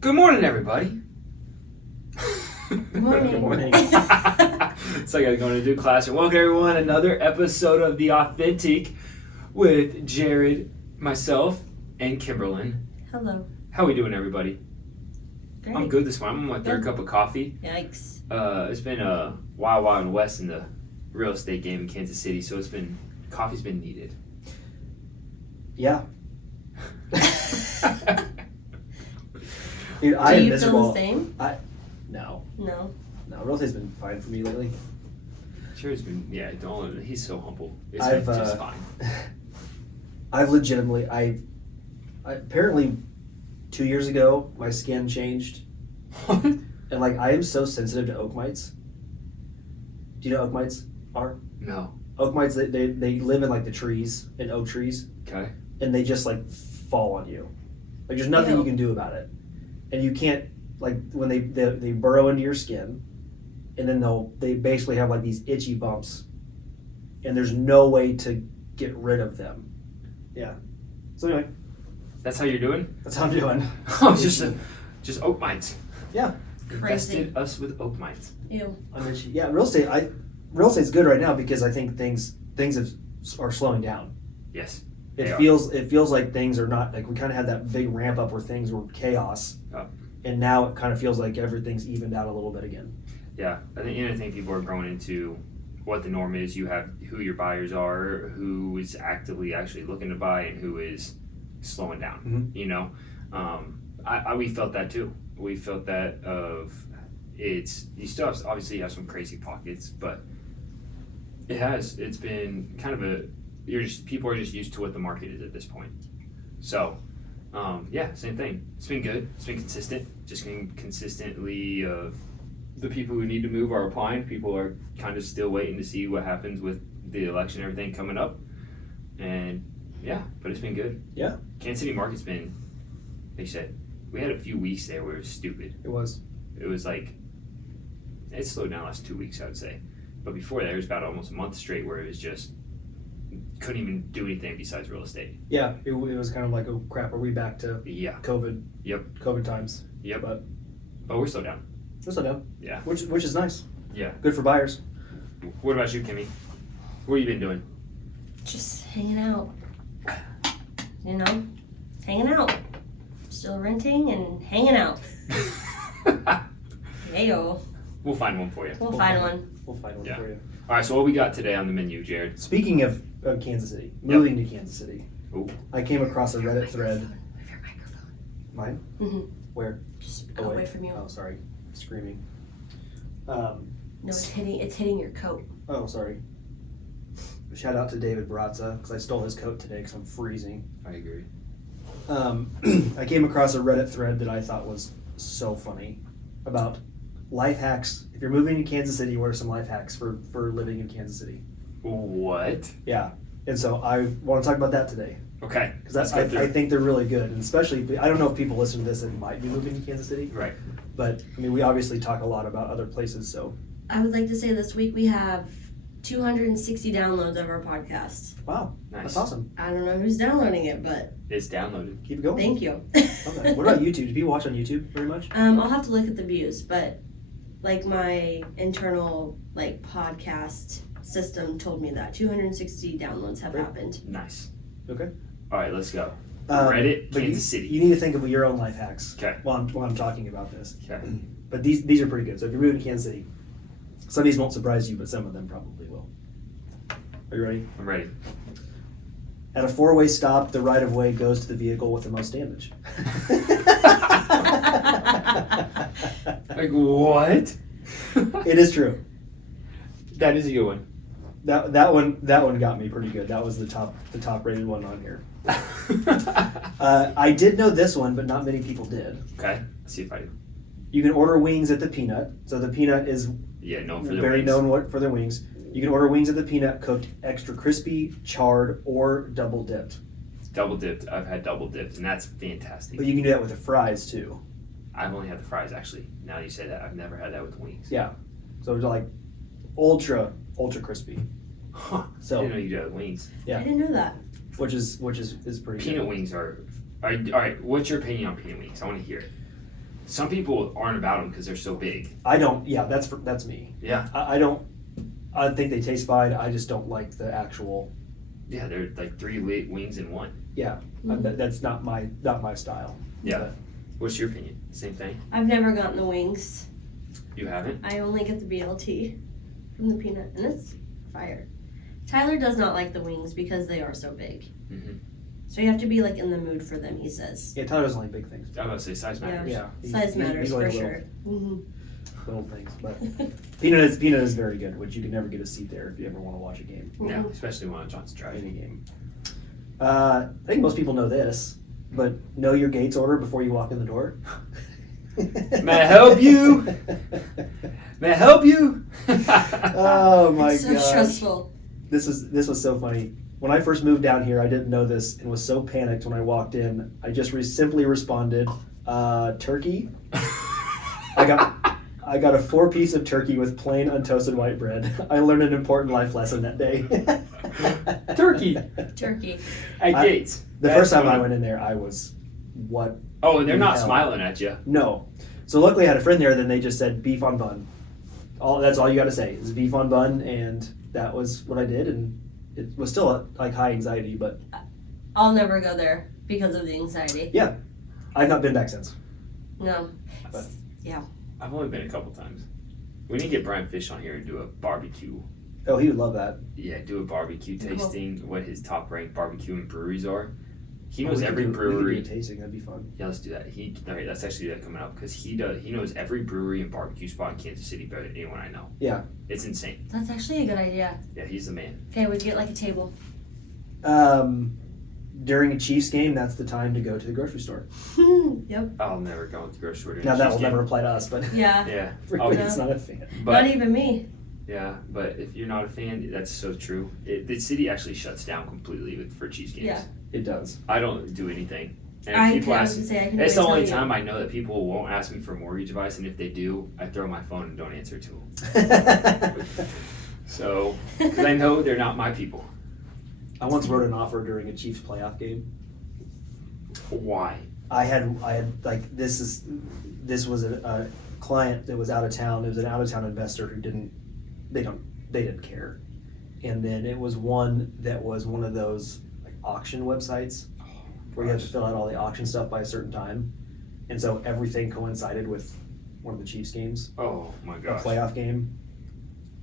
Good morning, everybody. Good morning. Good morning. It's like I'm going to do class. And welcome, everyone, another episode of The Authentic with Jared, myself, and Kimberlyn. Hello. How we doing, everybody? Great. I'm good this morning. I'm on my third Good. cup of coffee. Yikes. It's been a wild west in the real estate game in Kansas City, so coffee's been needed. Yeah. Dude, I Do am you miserable. feel the same? No, No. real estate's been fine for me lately. Jared's been, he's so humble. It's I've, been just fine. I've legitimately, I apparently 2 years ago my skin changed, and like I am so sensitive to oak mites. Do you know what oak mites are? No. Oak mites, they live in like the trees, in oak trees, Okay. and they just like fall on you. Like there's nothing Ew. you can do about it, and you can't, like when they burrow into your skin, and then they basically have like these itchy bumps, and there's no way to get rid of them. Yeah. So anyway, That's how you're doing? that's how I'm doing. Oh, just oak mites. Yeah. Crazy. Infested us with oak mites. Ew. I'm itchy. Yeah, real estate's good right now because I think things are slowing down. Yes. It They are. feels like things are not, like we kind of had that big ramp up where things were chaos, and now it kind of feels like everything's evened out a little bit again. Yeah. I think people are growing into what the norm is. You have who your buyers are, who is actively actually looking to buy, and who is slowing down. Mhm. You know, we felt that too. We felt that you still obviously have some crazy pockets, but it's been kind of people are just used to what the market is at this point. So, same thing. It's been good. It's been consistent. Just been consistently the people who need to move are applying. People are kind of still waiting to see what happens with the election and everything coming up. And but it's been good. Yeah. Kansas City market's been, like you said, we had a few weeks there where it was stupid. It was. It was like, it slowed down the last 2 weeks, I would say. But before that, it was about almost a month straight where it was just, couldn't even do anything besides real estate. Yeah, it was kind of like, oh crap, are we back to Yeah. COVID? Yep. COVID times. Yep. But But we're still down. we're still down. Yeah. Which is nice. Yeah. Good for buyers. What about you, Kimmy? What have you been doing? Just hanging out. You know? Hanging out. Still renting and hanging out. Heyo. We'll find one for you. We'll find one. We'll find one Yeah. for you. All right, so what we got today on the menu, Jared? Speaking of Kansas City, moving to Kansas City, Ooh. I came across a Reddit thread. Move your microphone. Mine? Mm-hmm. Where? Just Oh, go wait. away from you. Oh, sorry. Screaming. No, it's hitting your coat. Oh, sorry. Shout out to David Barazza because I stole his coat today because I'm freezing. I agree. I came across a Reddit thread that I thought was so funny about life hacks. If you're moving to Kansas City, what are some life hacks for living in Kansas City? What? Yeah. And so I want to talk about that today Okay. because I think they're really good. And especially, I don't know if people listen to this that might be moving to Kansas City, Right. but I mean, we obviously talk a lot about other places. So, I would like to say this week we have 260 downloads of our podcast. wow, Nice. that's awesome. I don't know who's downloading it, but It's downloaded. Keep it going. thank you. Okay. What about YouTube? Do people watch on YouTube very much? I'll have to look at the views, but like my internal like podcast system told me that 260 downloads have Great. happened. Nice. Okay. All right, let's go. Reddit, but Kansas City. You need to think of your own life hacks. Okay. While I'm talking about this. Okay. But these are pretty good. So if you're moving to Kansas City, some of these won't surprise you, but some of them probably will. Are you ready? I'm ready. At a four-way stop, the right-of-way goes to the vehicle with the most damage. Like, what? It is true. That is a good one. That one got me pretty good. That was the top rated one on here. I did know this one, but not many people did. Okay, let's see if I do. You can order wings at the Peanut. So the Peanut is Yeah, known for the very wings. known for their wings. You can order wings at the Peanut, cooked extra crispy, charred, or double dipped. Double dipped. I've had double dipped, and that's fantastic. But you can do that with the fries too. I've only had the fries, actually. Now that you say that, I've never had that with the wings. Yeah. So it's like ultra crispy. Huh. So I didn't know you did it with wings. Yeah. I didn't know that. which is pretty Peanut good. wings are all right, what's your opinion on peanut wings? I want to hear it. Some people aren't about them because they're so big. I don't. Yeah, that's me. Yeah. I don't. I think they taste fine. I just don't like the actual. Yeah, they're like 3 wings in one. Yeah, that's not my style. Yeah. But What's your opinion? Same thing? I've never gotten the wings. You haven't? I only get the BLT from the peanut, and it's fire. Tyler does not like the wings because they are so big. Mm-hmm. So you have to be like in the mood for them, he says. yeah, Tyler doesn't like big things. I was about to say size matters. Yeah, Size matters for like sure. Mm-hmm. Little things, but peanut is very good. Which you can never get a seat there if you ever want to watch a game. No, especially when Johnson Drive. Any game. I think most people know this, but know your Gates order before you walk in the door. May I help you? May I help you? Oh my It's so gosh. stressful. This was so funny. When I first moved down here, I didn't know this and was so panicked when I walked in. I just simply responded, turkey. I got a 4-piece of turkey with plain untoasted white bread. I learned an important life lesson that day. Turkey. Turkey. At Gates. The first time I went in there, I was, what? Oh, and they're not Hell. smiling at you. No. So luckily I had a friend there, then they just said beef on bun. That's all you got to say is beef on bun, and that was what I did, and it was still like high anxiety, but I'll never go there because of the anxiety. yeah, I've not been back since. No. But- I've only been a couple times. We need to get Brian Fish on here and do a barbecue. Oh, he would love that. Yeah, do a barbecue Cool. tasting, what his top ranked barbecue and breweries are. He Oh, knows we could every do- we could brewery. do a tasting, that'd be fun. Yeah, let's do that. All right, let's actually do that coming up because he knows every brewery and barbecue spot in Kansas City better than anyone I know. Yeah. It's insane. That's actually a good idea. Yeah, he's the man. Okay, we get like a table. During a Chiefs game, that's the time to go to the grocery store. Yep. I'll never go to the grocery store. during Now the that Chiefs will game. never apply to us, but Yeah. Yeah. everybody's not a fan. But Not even me. yeah, but if you're not a fan, that's so true. The city actually shuts down completely for Chiefs games. Yeah. It does. I don't do anything. And if I people was ask, gonna say I can it's the always only tell you. time I know that people won't ask me for a mortgage advice, and if they do, I throw my phone and don't answer to them. So, because I know they're not my people. I once wrote an offer during a Chiefs playoff game. Why? I had like this was a client that was out of town. It was an out of town investor who didn't care, and then it was one that was one of those like auction websites where you have to fill out all the auction stuff by a certain time, and so everything coincided with one of the Chiefs games, Oh my a gosh. playoff game.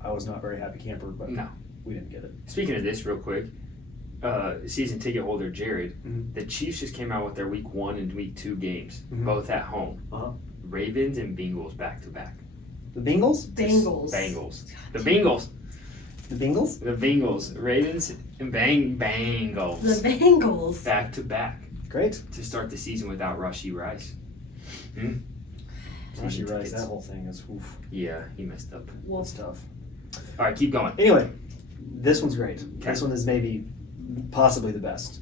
I was not very happy camper, but No. we didn't get it. Speaking of this, real quick, season ticket holder Jared, Mhm. the Chiefs just came out with their week 1 and week 2 games, Mhm. both at home. Uh-huh. Ravens and Bengals back to back. The Bengals, Bengals. Bengals. The Bengals. the Bengals. The Bengals. Ravens and Bengals. The Bengals. Back to back Great. to start the season without Rashee Rice. Rashee Season Rice, tickets. that whole thing is oof, Yeah, he messed up. that's tough. All right, keep going. Anyway, this one's great. Okay. This one is maybe possibly the best.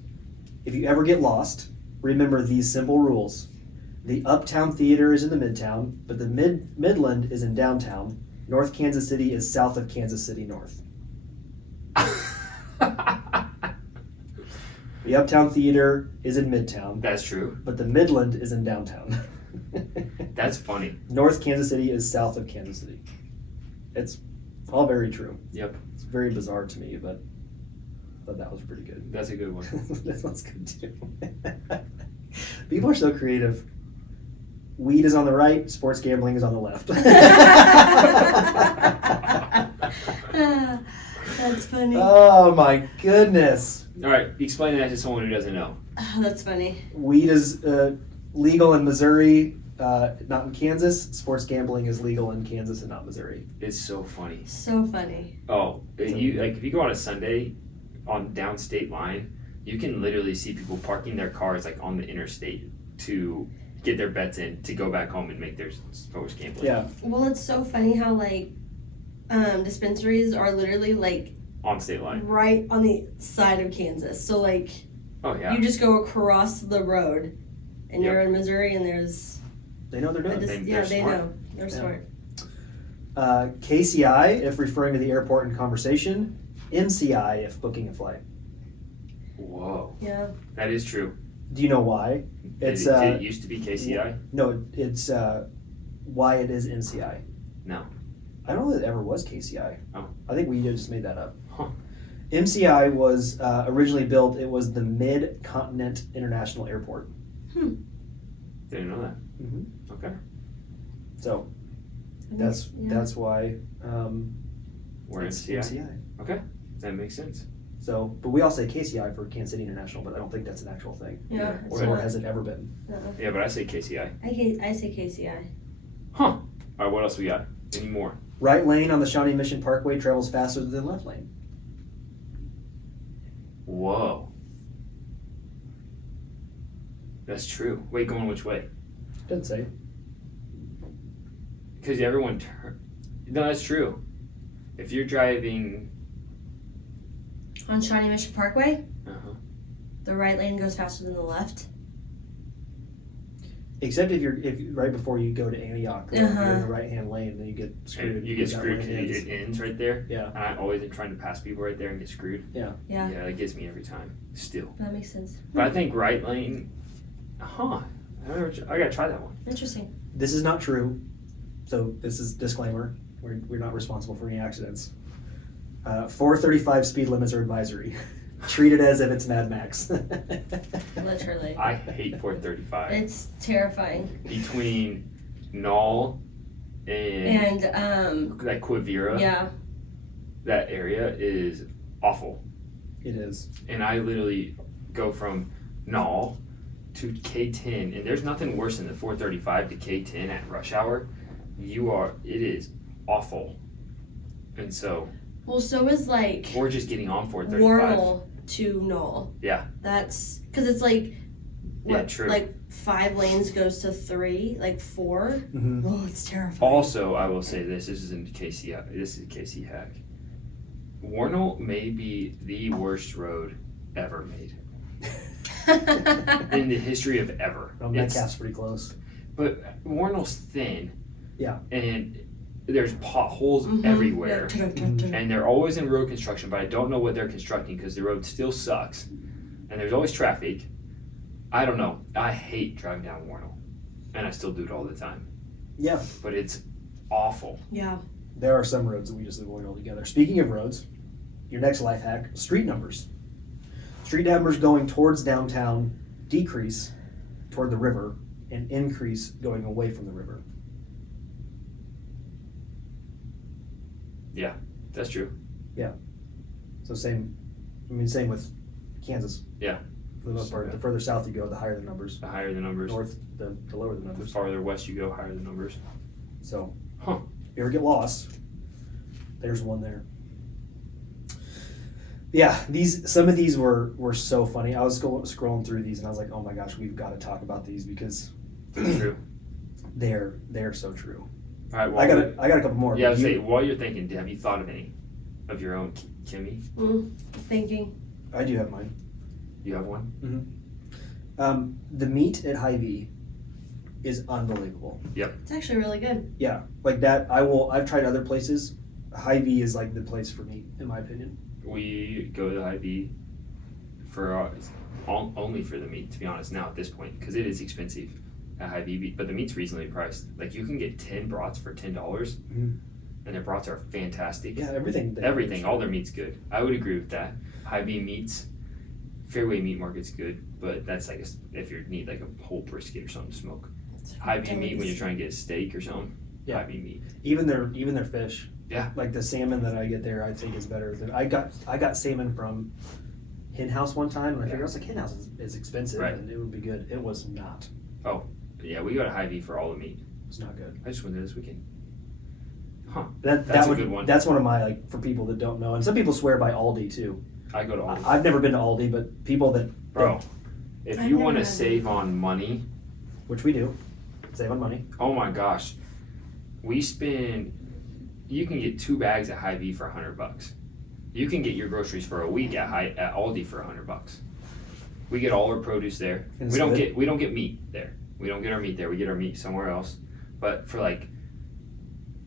If you ever get lost, remember these simple rules. The Uptown Theater is in the Midtown, but the Midland is in downtown. North Kansas City is south of Kansas City North. The Uptown Theater is in Midtown, That's true. but the Midland is in downtown. That's funny. North Kansas City is south of Kansas City. It's all very true. Yep, It's very bizarre to me, but that was pretty good. that's a good one. This one's good too. People are so creative. Weed is on the right, sports gambling is on the left. That's funny. Oh my goodness. All right, explain that to someone who doesn't know. Oh, that's funny. Weed is legal in Missouri, not in Kansas. Sports gambling is legal in Kansas and not Missouri. It's so funny. So funny. Oh, you like if you go on a Sunday on downstate line, you can literally see people parking their cars like on the interstate to get their bets in to go back home and make their sports gambling. Yeah. Well, it's so funny how like dispensaries are literally like On state line. right on the side of Kansas. So like Oh yeah. you just go across the road and Yep. you're in Missouri and there's They know what they're doing. They're yeah, they smart. know. They're Yeah. smart. KCI if referring to the airport in conversation. MCI if booking a flight. Whoa, Yeah. that is true. Do you know why? It's Did it used to be KCI? no, it's why it is NCI. No. I don't know that it ever was KCI. Oh. I think we just made that up. Huh. MCI was originally built. It was the Mid-Continent International Airport. Didn't know that. Mhm. Okay. So Yeah. that's why We're it's NCI. That makes sense. So, but we all say KCI for Kansas City International, but I don't think that's an actual thing. Yeah. Or it's Or not. has it ever been? Yeah, but I say KCI. I say KCI. All right, what else we got? Any more? Right lane on the Shawnee Mission Parkway travels faster than left lane. Whoa. That's true. Wait, going which way? Doesn't say. Because everyone turn. No, that's true. If you're driving, On Shawnee Mission Parkway, uh-huh. the right lane goes faster than the left. Except if right before you go to Antioch, you're in Uh-huh. the right hand lane, then you get screwed. And you get got screwed right because hands. it ends right there. Yeah. And I always am trying to pass people right there and get screwed. Yeah. Yeah, that gets me every time. Still, That makes sense. but I think right lane. I gotta try that one. Interesting. This is not true. So this is disclaimer. We're not responsible for any accidents. 435 speed limits are advisory. Treat it as if it's Mad Max. Literally. I hate 435 It's terrifying. between Knoll and And like Quivira. yeah. That area is awful. It is. And I literally go from Knoll to K10, and there's nothing worse than the 435 to K10 at rush hour. It is awful. And so, Well, so is like we're just getting on 435. Warnell to Knoll. Yeah. That's because it's like Yeah, what, true. like 5 lanes goes to 3, like 4. Mm-hmm. Oh, it's terrifying. Also, I will say this isn't KC, this is KC Hack. Warnell may be the worst road ever made in the history of ever. Well, Metcalf's pretty close. But Warnell's thin. Yeah. And there's potholes Mhm. everywhere. Yeah. And they're always in road construction, but I don't know what they're constructing because the road still sucks. And there's always traffic. I don't know. I hate driving down Warnell. And I still do it all the time. Yeah. But it's awful. Yeah. There are some roads that we just avoid altogether. Speaking of roads, your next life hack, street numbers. Street numbers going towards downtown decrease toward the river and increase going away from the river. That's true. So same with Kansas. Yeah. For the most part, the further south you go, the higher the numbers. The higher the numbers, North, the lower the the numbers. farther west you go, higher the numbers. So, Huh. if you ever get lost, there's one there. Yeah, some of these were so funny. I was scrolling through these and I was like, oh my gosh, we've got to talk about these because That's true. they're so true. All right. Well, I got a couple more. Yeah, I but would you- say, while you're thinking, have you thought of any of your own, Kimmy? Thinking. I do have mine. You have one? The meat at Hy-Vee is unbelievable. It's actually really good. Yeah, like that. I've tried other places. Hy-Vee is like the place for meat, in my opinion. We go to Hy-Vee for only for the meat, to be honest, now at this point, because it is expensive at Hy-Vee, but the meat's reasonably priced. Like, you can get 10 brats for $10, Mhm. and their brats are fantastic. Yeah, everything. Everything, all their meat's good. I would agree with that. Hy-Vee meats, Fairway Meat Market's good, but that's like if you need like a whole brisket or something to smoke. Hy-Vee meat when you're trying to get a steak or something. Yeah. Hy-Vee meat. Even their fish. Yeah. Like the salmon that I get there, I think is better than I got salmon from Hen House one time, and I figured I was like Hen House is expensive, Right. and it would be good. It was not. Yeah, we go to Hy-Vee for all the meat. It was not good. I just went there this weekend. Huh. That's That's a good one. That's one of my like for people that don't know, and some people swear by Aldi too. I go to Aldi. I've never been to Aldi, but people that Bro, if I've you never want to had save on money, which we do, save on money. oh my gosh, you can get 2 bags at Hy-Vee for $100. You can get your groceries for a week at Aldi for $100. We get all our produce there. And We don't it's get meat there. We don't get our meat there. We get our meat somewhere else. But for like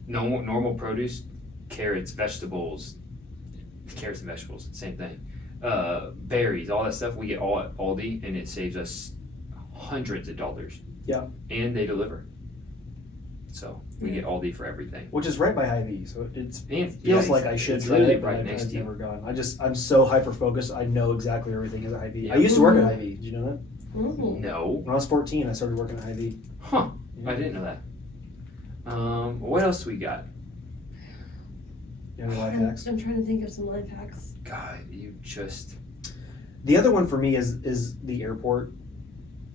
normal produce, carrots and vegetables, same thing. berries, all that stuff. We get all at Aldi, and it saves us hundreds of dollars. Yeah. And they deliver. So we get Aldi for everything. Which is right by Hy-Vee, so it And feels like I should it's try literally it, but right next I've to you. never gone. I'm so hyper focused. I know exactly everything is at Hy-Vee. Yeah. I used to work at Hy-Vee. Did you know that? Ooh. No. When I was 14, I started working at Hy-Vee. Huh. Yeah. I didn't know that. What else we got? You know, life I'm hacks. trying to think of some life hacks. God, you just The other one for me is the airport.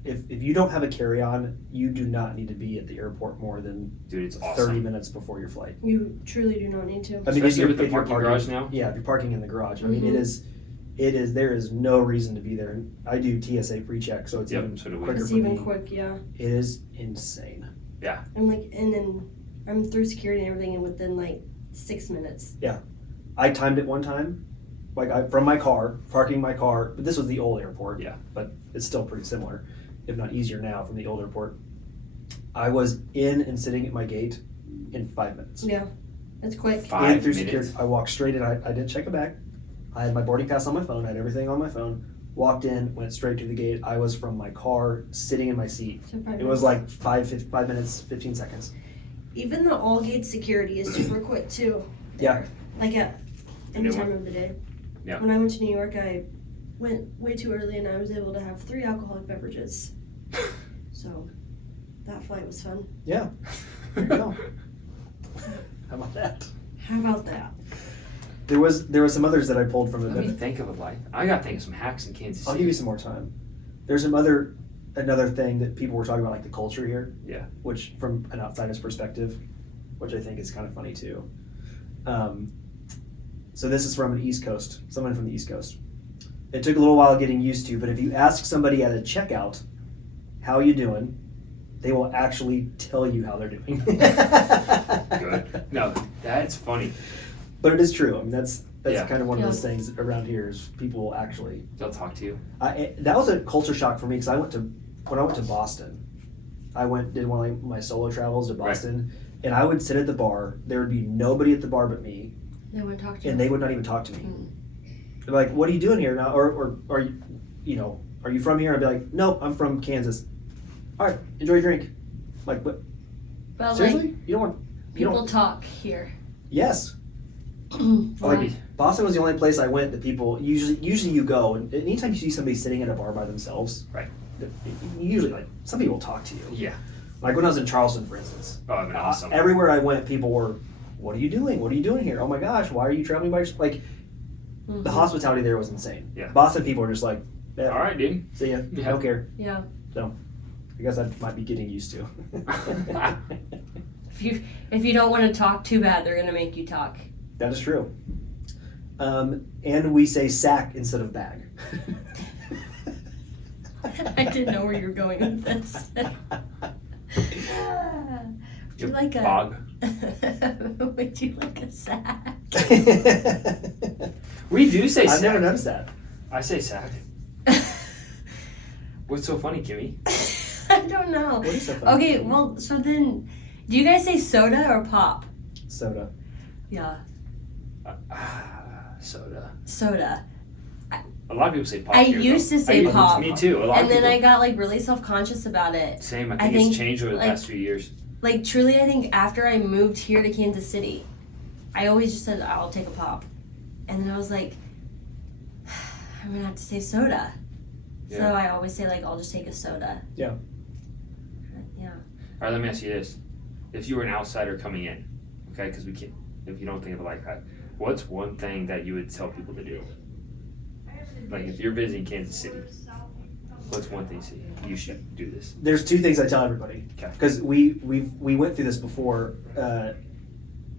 If you don't have a carry-on, you do not need to be at the airport more than dude, it's 30 awesome. minutes before your flight. You truly do not need to. I mean, Especially with the if you're parking garage now. Yeah, if you're parking in the garage. I mean, Mhm. it is. There is no reason to be there. And I do TSA pre-check, so it's Yep, even so do we. quicker It's for even me. quick, yeah. It is insane. I'm like, and then I'm through security and everything, and within like 6 minutes. I timed it one time, from my car, parking my car. But this was the old airport. Yeah. But it's still pretty similar, if not easier now from the old airport. I was in and sitting at my gate in 5 minutes. Yeah, it's quick. And 5 through minutes. security, I walked straight in. I didn't check a bag. I had my boarding pass on my phone. I had everything on my phone. Walked in, went straight to the gate. I was from my car, sitting in my seat. So 5 It was minutes. like 5 minutes, 15 seconds. Even the all gate security is super quick too. Yeah. Like at any new time of the day. Yeah. When I went to New York, I went way too early and I was able to have 3 alcoholic beverages. So that flight was fun. Yeah. There you go. How about that? How about that? There was some others that I pulled from Let me the. think of a life. I gotta think of some hacks in Kansas I'll City. give you some more time. There's another thing that people were talking about, like the culture here. Yeah. Which, from an outsider's perspective, which I think is kind of funny too. So this is from someone from the East Coast. It took a little while getting used to, but if you ask somebody at a checkout, "How you doing?" they will actually tell you how they're doing. Good. No, that's funny. But it is true. I mean, that's Yeah. kind of one of Yeah. those things around here is people will actually. They'll talk to you. That was a culture shock for me because when I went to Boston, did one of my solo travels to Boston, and I would sit at the bar. There would be nobody at the bar but me, They wouldn't talk to you. and they would not even talk to me. Mm. They're like, "What are you doing here now?" Or are you, are you from here? I'd be like, "Nope, I'm from Kansas." All right, enjoy your drink. Like, what? But Seriously? like You don't want? You people don't? talk here. Yes. Wow. Like Boston was the only place I went that people usually you go, and anytime you see somebody sitting at a bar by themselves, Right. Usually, like, some people talk to you. Yeah. Like when I was in Charleston, for instance, Oh, I mean, awesome. everywhere I went, people were, "What are you doing? What are you doing here? Oh my gosh, why are you traveling by yourself?" Like Mhm. the hospitality there was insane. Yeah. Boston people are just like, All right, dude. "See ya, Yeah. I don't care." Yeah. I guess I might be getting used to. If you don't want to talk too bad, they're gonna make you talk. That is true. And we say sack instead of bag. I didn't know where you were going with this. Would you like a Bog. Would you like a sack? We do say I've sack. never noticed that. I say sack. What's so funny, Kimmy? I don't know. What is so funny? Okay, well, so then, do you guys say soda or pop? Soda. Yeah, Soda. soda. A lot of people say pop. I here, used though. to say pop. Me too. A lot And of then people. I got like really self-conscious about it. Same. I I think think, it's changed over the like- past few years. Like truly, I think after I moved here to Kansas City, I always just said I'll take a pop, and then I was like, I'm gonna have to say soda. So Yeah. I always say like I'll just take a soda. Yeah. Yeah. All right, let me ask you this: if you were an outsider coming in, okay, because we can't. If you don't think of it like that, what's one thing that you would tell people to do? Like if you're visiting Kansas City, what's one thing you should do this? There's two things I tell everybody. Okay. Because we went through this before.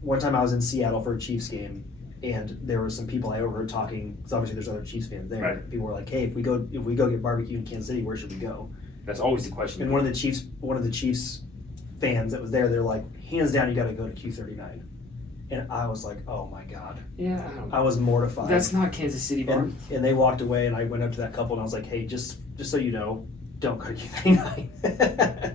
One time I was in Seattle for a Chiefs game, and there were some people I overheard talking. Because obviously there's other Chiefs fans there. Right. People were like, "Hey, if we go get barbecue in Kansas City, where should we go?" That's always the question. And one of the Chiefs fans that was there, they're like, "Hands down, you got to go to Q39." And I was like, "Oh my god!" Yeah, I don't I was mortified. That's not Kansas City bar. and they walked away, and I went up to that couple, and I was like, "Hey, just so you know, don't go to Q39."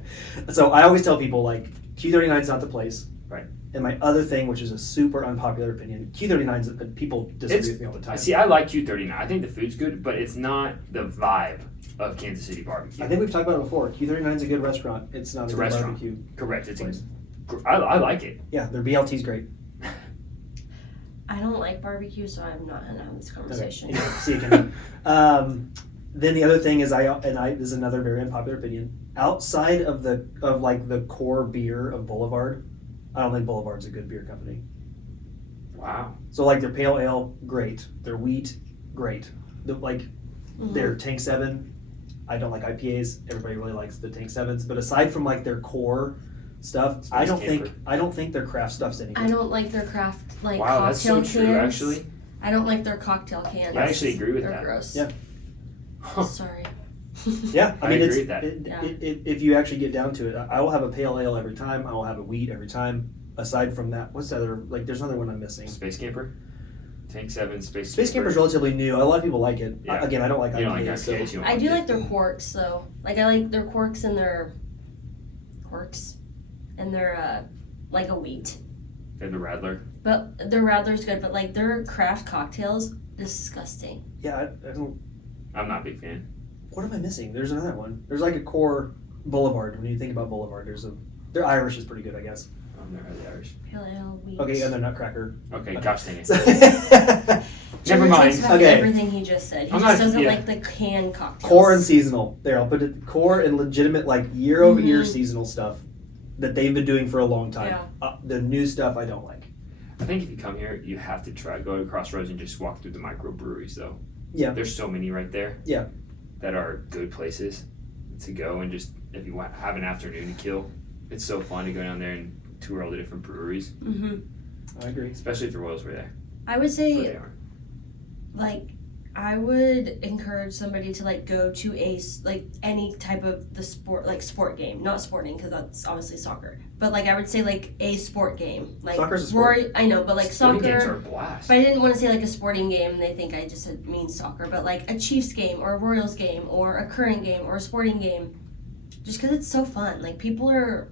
So I always tell people like Q39 is not the place. Right. And my other thing, which is a super unpopular opinion, Q39's people disagree with me all the time. See, I like Q39. I think the food's good, but it's not the vibe of Kansas City barbecue. I think we've talked about it before. Q39's a good restaurant. It's not It's a a good restaurant. barbecue. Correct. Place. I like it. Yeah, their BLT's great. I don't like barbecue, so I'm not gonna have this conversation. Okay. See you, Kendall. Then the other thing is this is another very unpopular opinion. Outside of the core beer of Boulevard, I don't think Boulevard's a good beer company. Wow. So like their pale ale, great. Their wheat, great. Their Tank 7, I don't like IPAs. Everybody really likes the Tank 7s, but aside from like their core stuff, I don't think their craft stuff's any good. I don't like their craft Wow, cocktail that's so cans. true, actually. I don't like their cocktail cans. I actually agree with They're that. gross. Yeah. Huh. Sorry. Yeah, I mean, agree with that. If you actually get down to it, I will have a pale ale every time. I will have a wheat every time. Aside from that, what's the other? Like, there's another one I'm missing. Space Camper? Tank 7, Space Space Camper's relatively new. A lot of people like it. Yeah. Again, I don't like You don't like IPAs. So. IPAs, you don't I do it. like their quarks though. Like I like their quarks and their like a wheat. And the Radler. But their Radler's good, but like their craft cocktails, disgusting. Yeah, I don't. I'm not a big fan. What am I missing? There's another one. There's like a core Boulevard. When you think about Boulevard, their Irish is pretty good, I guess. I'm not really Irish. Pale ale, wheat. Okay, and their Nutcracker. Okay, Okay. gosh dang it. Core Never Trevor mind. takes back Okay. everything he just said. He I'm just not- doesn't yeah. like the canned cocktails. and seasonal. There, I'll put it. Core and legitimate, like year over year seasonal stuff that they've been doing for a long time. Yeah. The new stuff I don't like. I think if you come here, you have to go to Crossroads and just walk through the microbreweries, though. Yeah. There's so many right there. Yeah. That are good places to go, and just if you have an afternoon to kill, it's so fun to go down there and tour all the different breweries, Mm-hmm. I agree. especially if the Royals were there. I would Or say they are. like I would encourage somebody to like go to any type of the sport game, not sporting because that's obviously soccer, but like I would say like a sport game, like Soccer's a sport. I know, but like Sporting games soccer. are a blast. But I didn't want to say like a sporting game, and they think I just said mean soccer, but like a Chiefs game or a Royals game or a current game or a sporting game, just because it's so fun. Like people are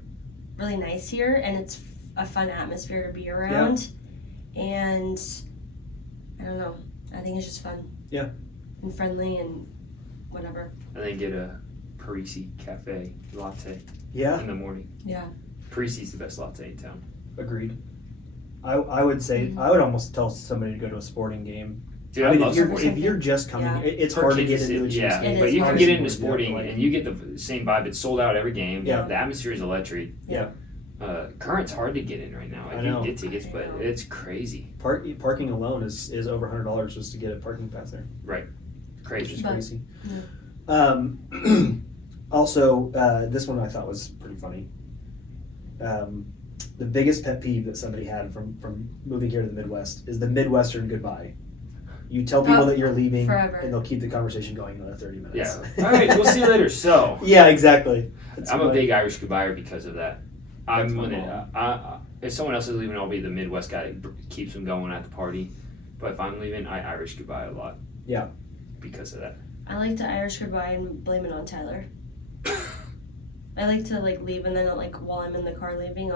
really nice here, and it's a fun atmosphere to be around, and I don't know. I think it's just fun. Yeah. And friendly and whatever. And then get a Parisi Cafe latte Yeah, in the morning. Yeah. Parisi's the best latte in town. agreed. I would say I would almost tell somebody to go to a sporting game. Dude, I mean, love if you're, sporting. if you're just coming, Yeah. it's For hard to Kansas get into a City, Chiefs yeah, game. It but is you can hard. get into Obviously, sporting like- and you get the same vibe. It's sold out every game. Yeah. The atmosphere is electric. Yeah. Current's hard to get in right now. I I know. can get tickets, I but know. it's crazy. Parking alone is over $100 just to get a parking pass there. Which Crazy. is But- crazy. Also, this one I thought was pretty funny. The biggest pet peeve that somebody had from moving here to the Midwest is the Midwestern goodbye. You tell people Oh, that you're leaving, forever. and they'll keep the conversation going another 30 minutes. Yeah. All right, we'll see you later. So, Yeah, exactly. It's I'm a like- big Irish goodbyer because of that. That's I'm my gonna. If someone else is leaving, I'll be the Midwest guy that keeps them going at the party. But if I'm leaving, I Irish goodbye a lot. Yeah. Because of that. I like to Irish goodbye and blame it on Tyler. I like to like leave and then like while I'm in the car leaving,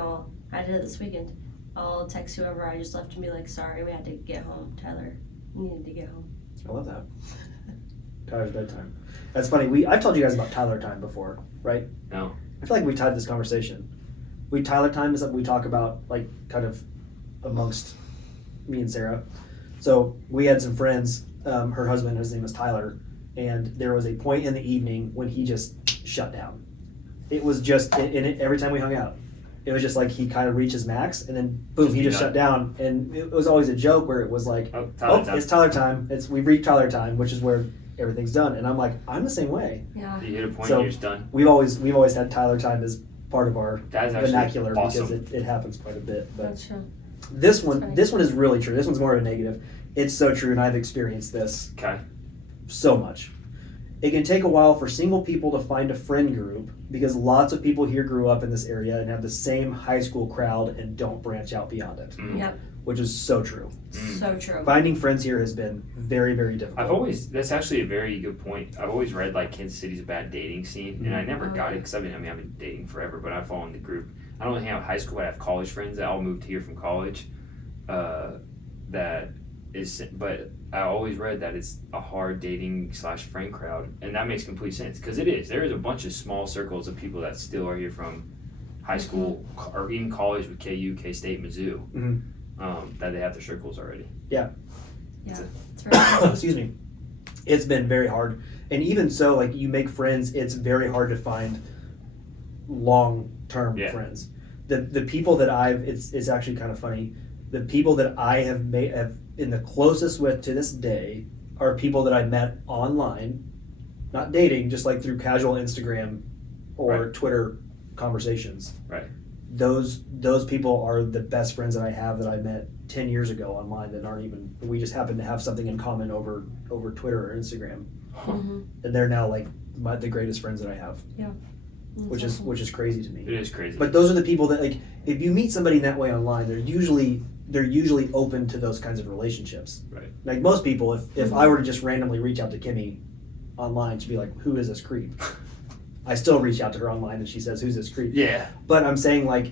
I did it this weekend. I'll text whoever I just left and be like, sorry, we had to get home. Tyler, you needed to get home. I love that. Tyler's bedtime. That's funny. I've told you guys about Tyler time before, right? No. I feel like we tied this conversation. Tyler time is something we talk about, like, kind of amongst me and Sarah. So we had some friends. Her husband, his name is Tyler, and there was a point in the evening when he just shut down. It was just, every time we hung out, it was just like he kind of reached his max, and then boom, Just he be just done. shut down. And it was always a joke where it was like, Oh, Tyler time. it's Tyler time. We've reached Tyler time, which is where everything's done. And I'm like, I'm the same way. Yeah. You hit a point, So- you're just done. We've always had Tyler time as part of our That is actually vernacular awesome. because it happens quite a bit. But That's true. this funny. one is really true. This one's more of a negative. It's so true, and I've experienced this Okay. so much. It can take a while for single people to find a friend group because lots of people here grew up in this area and have the same high school crowd and don't branch out beyond it, Mm. Yep. which is so true. So true. Finding friends here has been very, very difficult. That's actually a very good point. I've always read like Kansas City's a bad dating scene, and I never Oh, got yeah. it because I've been dating forever, but I fall in the group. I don't hang out with high school, but I have college friends that all moved here from college. That is, but I always read that it's a hard dating / friend crowd, and that makes complete sense because it is. There is a bunch of small circles of people that still are here from high school or even college with KU, K State, Mizzou, that they have their circles already. Yeah, it's very Excuse me. It's been very hard, and even so, like you make friends, it's very hard to find long-term friends. The people that it's actually kind of funny. The people that I have in the closest with to this day are people that I met online, not dating, just like through casual Instagram or Twitter conversations. Right. Those people are the best friends that I have that I met 10 years ago online that aren't even, we just happen to have something in common over Twitter or Instagram. And they're now like the greatest friends that I have. Yeah. Which is crazy to me. It is crazy. But those are the people that, like, if you meet somebody that way online, they're usually open to those kinds of relationships. Right. Like most people, if I were to just randomly reach out to Kimmy online, she'd be like, "Who is this creep?" I still reach out to her online and she says, "Who's this creep?" Yeah. But I'm saying, like,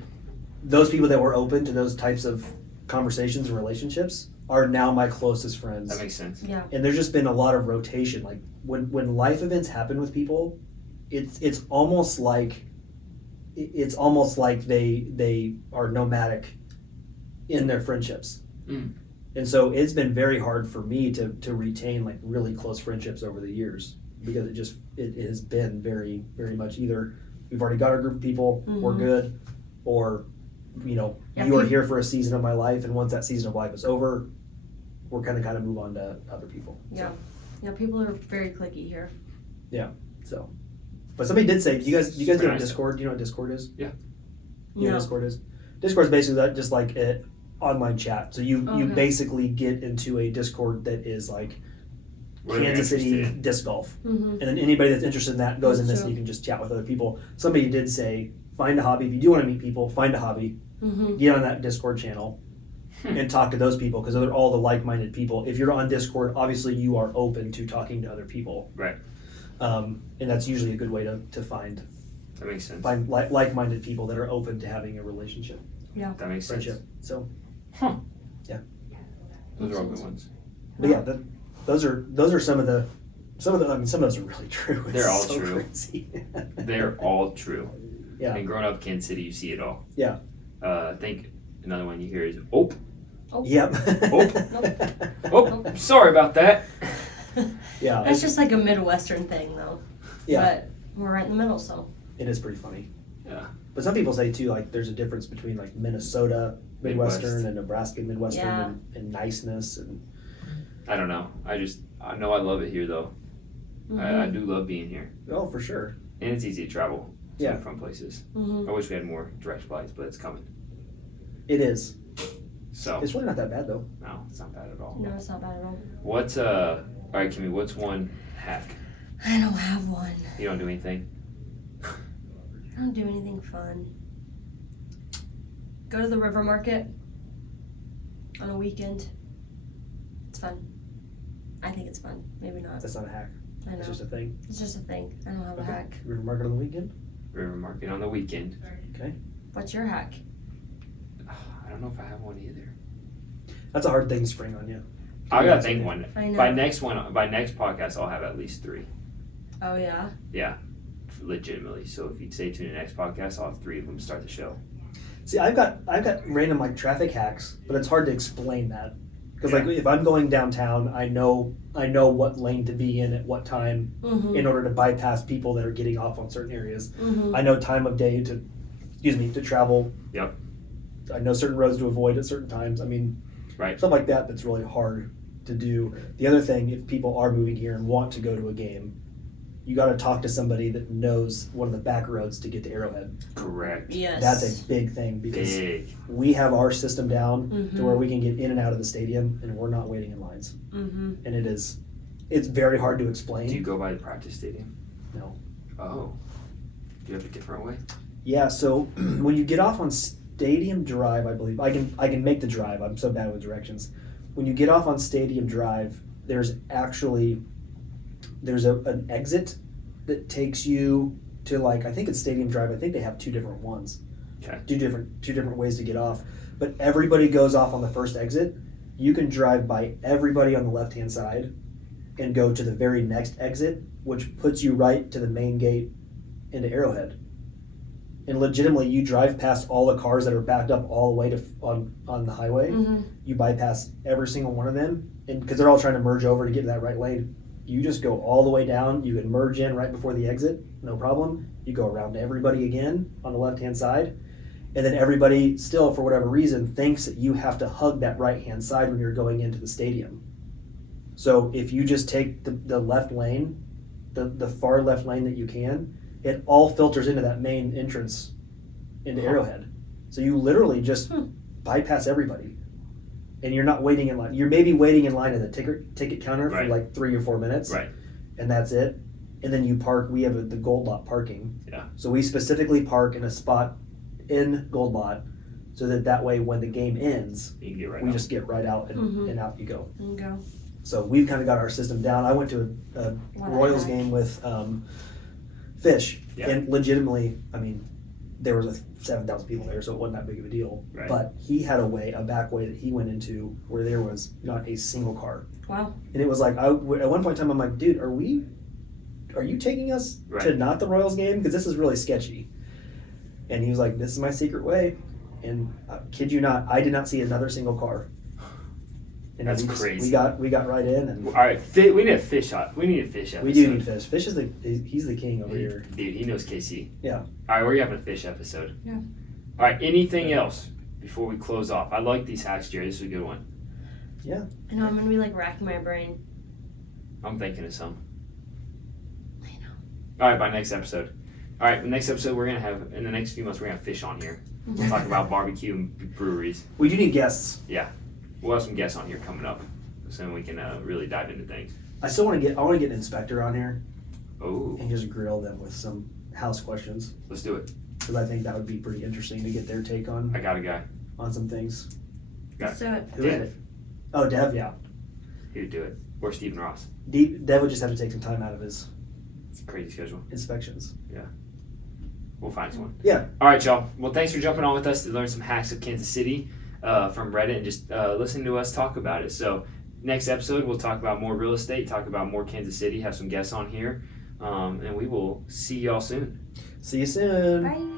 those people that were open to those types of conversations and relationships are now my closest friends. That makes sense. Yeah. And there's just been a lot of rotation. Like when life events happen with people, it's almost like they are nomadic in their friendships. And so it's been very hard for me to retain like really close friendships over the years because it has been very, very much either we've already got our group of people, we're good, or you are here for a season of my life, and once that season of life is over, we're gonna kind of move on to other people. Yeah. Yeah, people are very cliquey here. So, but somebody did say, do you guys Super know what nice. Discord? Do you know what Discord is? Yeah. You know No. what Discord is? Discord is basically that, just like an online chat. So you Okay. basically get into a Discord that is like What are they Kansas City interested in? disc golf, Mm-hmm. and then anybody that's interested in that goes in That's this, and true. you can just chat with other people. Somebody did say, find a hobby. If you do want to meet people, find a hobby. Mm-hmm. Get on that Discord channel and talk to those people because they're all the like-minded people. If you're on Discord, obviously you are open to talking to other people. Right. And that's usually a good way to find That makes sense. like-minded people that are open to having a relationship, That makes sense. friendship. So, Those are all good ones. but yeah, those are some of the. Some of those are really true. It's They're all so true. Crazy. They're all true. Yeah. And growing up in Kansas City, you see it all. Yeah. I think another one you hear is, oh, Yep. sorry about that. Yeah. That's just like a Midwestern thing, though. Yeah. But we're right in the middle, so. It is pretty funny. Yeah. But some people say too, like there's a difference between like Minnesota Midwestern Midwest. and Nebraska Midwestern Yeah. and niceness and I don't know. I know I love it here, though. Mm-hmm. I do love being here. oh for sure. And it's easy to travel to Yeah. and from places. Mm-hmm. I wish we had more direct flights, but it's coming. It is. So, It's really not that bad though. no, it's not bad at all. No, it's not bad at all. What's, all right, Kimmy, what's one hack? I don't have one. You don't do anything? I don't do anything fun. Go to the river market on a weekend. It's fun. I think it's fun. Maybe not. That's not a hack. I know. It's just a thing. It's just a thing. I don't have a Okay. hack. River market on the weekend. River Market on the weekend. What's your hack? I don't know if I have one either. That's a hard thing to spring on you. I gotta think one. I know. By next podcast, I'll have at least 3. Oh, yeah? Legitimately. So if you stay tuned to the next podcast, I'll have 3 of them to start the show. See, I've got random like traffic hacks, but it's hard to explain that because Yeah. like if I'm going downtown, I know what lane to be in at what time Mm-hmm. in order to bypass people that are getting off on certain areas. Mm-hmm. I know time of day to travel. Yep. I know certain roads to avoid at certain times. I mean, Right. stuff like that. That's really hard to do. The other thing, if people are moving here and want to go to a game, you got to talk to somebody that knows one of the back roads to get to Arrowhead. Correct. Yes. That's a big thing because Big. we have our system down Mhm. to where we can get in and out of the stadium and we're not waiting in lines. Mm-hmm. And it's very hard to explain. Do you go by the practice stadium? No. Oh. Do you have a different way? Yeah, so when you get off on Stadium Drive, I believe I can make the drive. I'm so bad with directions. When you get off on Stadium Drive, there's an exit that takes you to like I think it's Stadium Drive. I think they have 2 different ones. Okay. Two different ways to get off. But everybody goes off on the first exit. You can drive by everybody on the left-hand side and go to the very next exit, which puts you right to the main gate into Arrowhead. And legitimately, you drive past all the cars that are backed up all the way to on the highway. Mm-hmm. You bypass every single one of them, and because they're all trying to merge over to get to that right lane, you just go all the way down. You can merge in right before the exit, no problem. You go around to everybody again on the left-hand side, and then everybody still, for whatever reason, thinks that you have to hug that right-hand side when you're going into the stadium. So if you just take the left lane, the far left lane that you can, it all filters into that main entrance into Arrowhead. So you literally just bypass everybody. And you're not waiting in line. You're maybe waiting in line at the ticket counter for Right. like 3 or 4 minutes. Right. And that's it. And then you park. We have the Gold Lot parking. Yeah. So we specifically park in a spot in Gold Lot so that way when the game ends, You can get right we out. just get right out and, Mhm. and out you go. There you go. So we've kind of got our system down. I went to a What Royals the heck? game with Fish, Yeah. and legitimately, I mean, there was 7,000 people there, so it wasn't that big of a deal. Right. But he had a back way that he went into where there was not a single car, Wow. and it was like at one point in time, I'm like, dude, are you taking us to Right. not the Royals game, because this is really sketchy? And he was like, this is my secret way, and kid you not, I did not see another single car. And That's we just- crazy. We got right in, and All right, we need a fish shot. We need a fish episode. we do need Fish. Fish is he's the king over here. Dude, he knows KC. Yeah. All right, we're having a fish episode. Yeah. All right, anything else before we close off? I like these hacks, Jerry. This is a good one. I know I'm gonna be like racking my brain. I'm thinking of some. I know. All right, by next episode. All right, the next episode we're gonna have in the next few months we're gonna have fish on here. We'll talk about barbecue and breweries. We do need guests. We'll have some guests on here coming up, so then we can really dive into things. I want to get an inspector on here Oh, and just grill them with some house questions, let's do it. because I think that would be pretty interesting to get their take on I got a guy. some things. Let's do it. Who is Dev. it? Oh, Dev, yeah. He would do it. Or Stephen Ross. Dev would just have to take some time out of his It's a crazy schedule. inspections. We'll find someone. Yeah. All right, y'all. Well, thanks for jumping on with us to learn some hacks of Kansas City from Reddit and just listening to us talk about it. So next episode, we'll talk about more real estate, talk about more Kansas City, have some guests on here, and we will see y'all soon. See you soon. Bye.